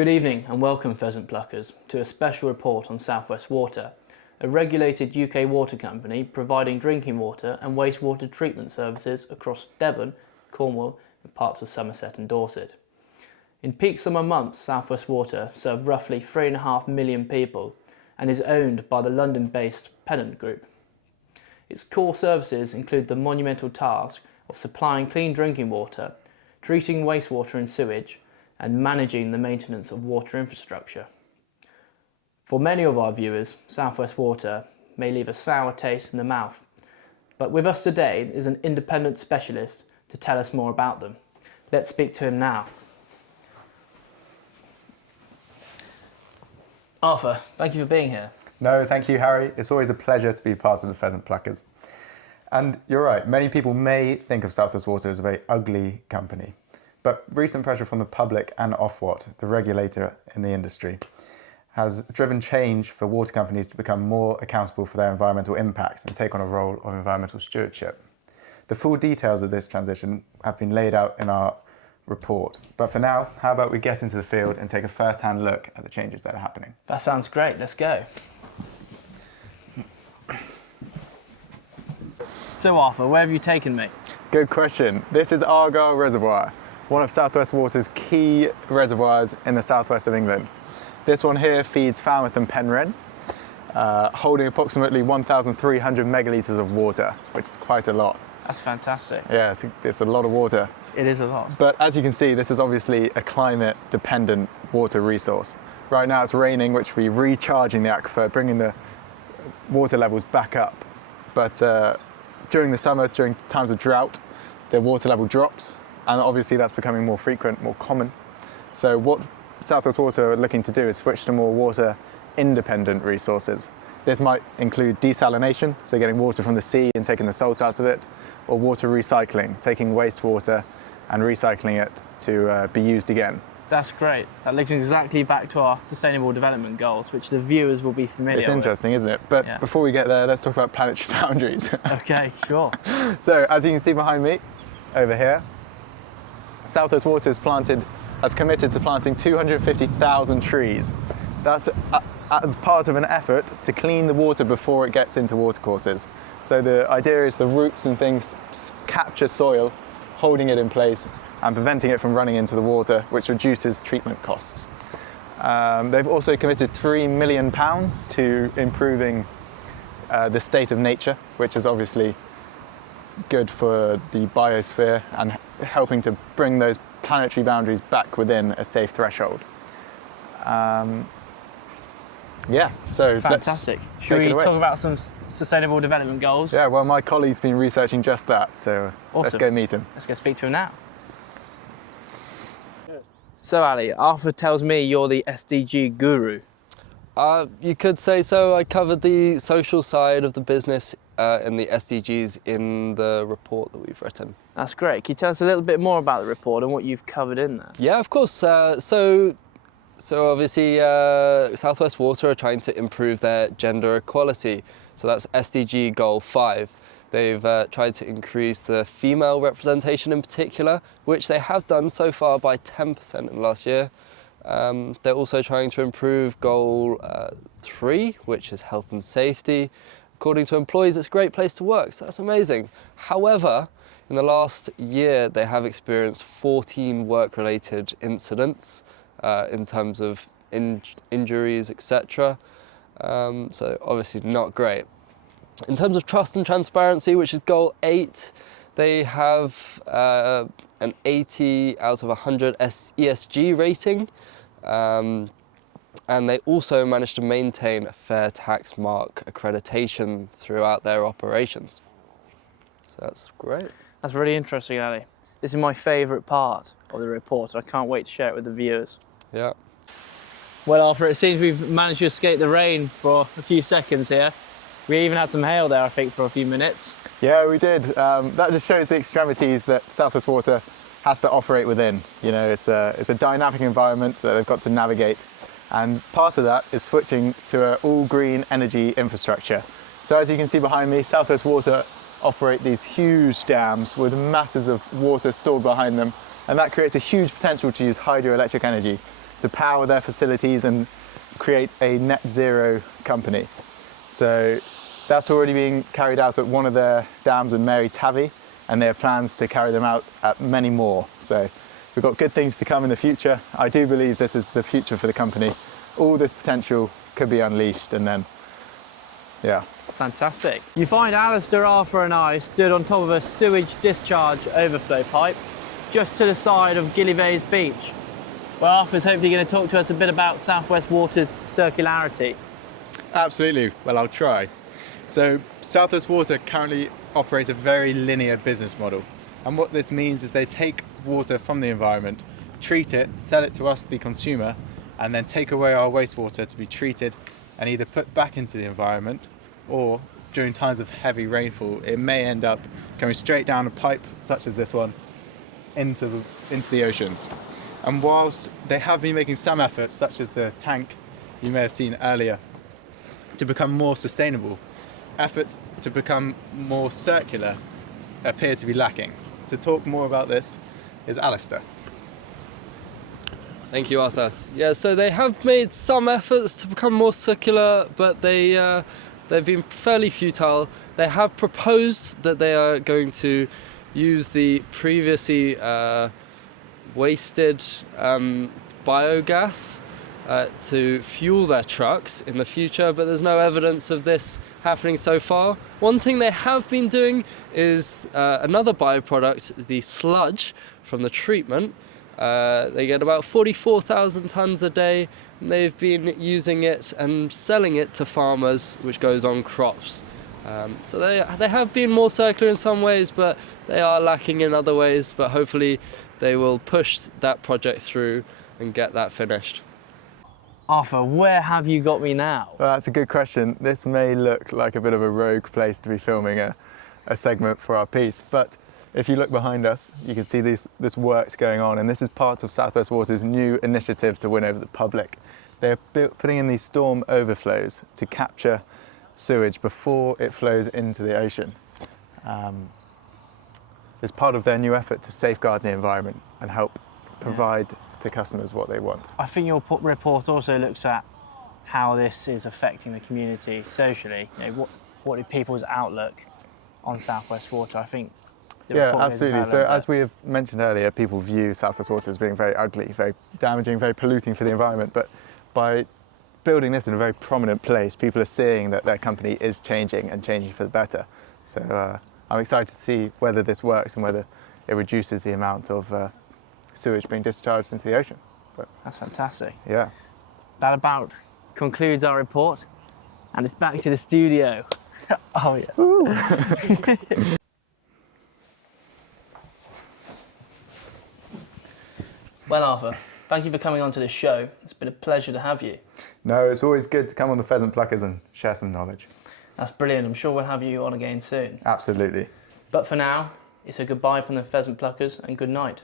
Good evening and welcome, pheasant pluckers, to a special report on South West Water, a regulated UK water company providing drinking water and wastewater treatment services across Devon, Cornwall and parts of Somerset and Dorset. In peak summer months, South West Water serves roughly 3.5 million people and is owned by the London-based Penryn Group. Its core services include the monumental task of supplying clean drinking water, treating wastewater and sewage, and managing the maintenance of water infrastructure. For many of our viewers, South West Water may leave a sour taste in the mouth, but with us today is an independent specialist to tell us more about them. Let's speak to him now. Arthur, thank you for being here. No, thank you, Harry. It's always a pleasure to be part of the Pheasant Pluckers. And you're right, many people may think of South West Water as a very ugly company. But recent pressure from the public and Ofwat, the regulator in the industry, has driven change for water companies to become more accountable for their environmental impacts and take on a role of environmental stewardship. The full details of this transition have been laid out in our report. But for now, how about we get into the field and take a first-hand look at the changes that are happening? That sounds great, let's go. So Arthur, where have you taken me? Good question. This is Argyll Reservoir, one of South West Water's key reservoirs in the southwest of England. This one here feeds Falmouth and Penryn, holding approximately 1,300 megalitres of water, which is quite a lot. That's fantastic. Yeah, it's a lot of water. It is a lot. But as you can see, this is obviously a climate-dependent water resource. Right now it's raining, which will be recharging the aquifer, bringing the water levels back up. But during the summer, during times of drought, the water level drops, and obviously that's becoming more frequent, more common. So what South West Water are looking to do is switch to more water independent resources. This might include desalination, so getting water from the sea and taking the salt out of it, or water recycling, taking wastewater and recycling it to be used again. That's great. That links exactly back to our Sustainable Development Goals, which the viewers will be familiar with. It's interesting, isn't it? But yeah. Before we get there, let's talk about planetary boundaries. Okay, sure. So as you can see behind me, over here, South West Water has committed to planting 250,000 trees. That's as part of an effort to clean the water before it gets into watercourses. So the idea is the roots and things capture soil, holding it in place and preventing it from running into the water, which reduces treatment costs. They've also committed £3 million to improving the state of nature, which is obviously good for the biosphere and helping to bring those planetary boundaries back within a safe threshold. Yeah, so fantastic. Should we talk about some Sustainable Development Goals? Yeah, well, my colleague's been researching just that, so awesome. Let's go meet him. Let's go speak to him now. So Ali, Arthur tells me you're the SDG guru. You could say so. I covered the social side of the business and the SDGs in the report that we've written. That's great. Can you tell us a little bit more about the report and what you've covered in there? Yeah, of course. So obviously South West Water are trying to improve their gender equality. So that's SDG Goal 5. They've tried to increase the female representation in particular, which they have done so far by 10% in the last year. They're also trying to improve Goal 3, which is health and safety. According to employees, it's a great place to work, so that's amazing. However, in the last year, they have experienced 14 work-related incidents in terms of injuries, etc. So obviously not great. In terms of trust and transparency, which is Goal 8, they have an 80 out of 100 ESG rating. And they also managed to maintain a fair tax mark accreditation throughout their operations. So that's great. That's really interesting, Ali. This is my favourite part of the report. I can't wait to share it with the viewers. Yeah. Well, Arthur, it seems we've managed to escape the rain for a few seconds here. We even had some hail there, I think, for a few minutes. Yeah, we did. That just shows the extremities that South West Water has to operate within. You know, it's a dynamic environment that they've got to navigate. And part of that is switching to an all-green energy infrastructure. So as you can see behind me, South West Water operate these huge dams with masses of water stored behind them, and that creates a huge potential to use hydroelectric energy. to power their facilities and create a net zero company. So that's already being carried out at one of their dams in Mary Tavy, and they have plans to carry them out at many more. So we've got good things to come in the future. I do believe this is the future for the company. All this potential could be unleashed, and then, yeah. Fantastic. You find Alistair, Arthur and I stood on top of a sewage discharge overflow pipe just to the side of Gillivays Beach. Well, Arthur's hopefully going to talk to us a bit about South West Water's circularity. Absolutely. Well, I'll try. So South West Water currently operates a very linear business model. And what this means is they take water from the environment, treat it, sell it to us, the consumer, and then take away our wastewater to be treated and either put back into the environment, or during times of heavy rainfall, it may end up coming straight down a pipe, such as this one, into the oceans. And whilst they have been making some efforts, such as the tank you may have seen earlier, to become more sustainable, efforts to become more circular appear to be lacking. To talk more about this is Alistair. Thank you, Arthur. Yeah, so they have made some efforts to become more circular, but they've been fairly futile. They have proposed that they are going to use the previously wasted biogas to fuel their trucks in the future, but there's no evidence of this happening so far. One thing they have been doing is another byproduct, the sludge from the treatment. They get about 44,000 tonnes a day, and they've been using it and selling it to farmers, which goes on crops. So they have been more circular in some ways, but they are lacking in other ways, but hopefully they will push that project through and get that finished. Arthur, where have you got me now? Well, that's a good question. This may look like a bit of a rogue place to be filming a segment for our piece, but if you look behind us, you can see this work's going on, and this is part of South West Water's new initiative to win over the public. They're putting in these storm overflows to capture sewage before it flows into the ocean. It's part of their new effort to safeguard the environment and help provide to customers what they want. I think your report also looks at how this is affecting the community socially. You know, what is people's outlook on South West Water? I think. Yeah, absolutely. So as we have mentioned earlier, people view South West Water as being very ugly, very damaging, very polluting for the environment. But by building this in a very prominent place, people are seeing that their company is changing and changing for the better. So I'm excited to see whether this works and whether it reduces the amount of sewage being discharged into the ocean. But, that's fantastic. yeah. That about concludes our report, and it's back to the studio. Oh yeah. Well, Arthur, thank you for coming on to this show. It's been a pleasure to have you. No, it's always good to come on the Pheasant Pluckers and share some knowledge. That's brilliant. I'm sure we'll have you on again soon. Absolutely. But for now, it's a goodbye from the Pheasant Pluckers and good night.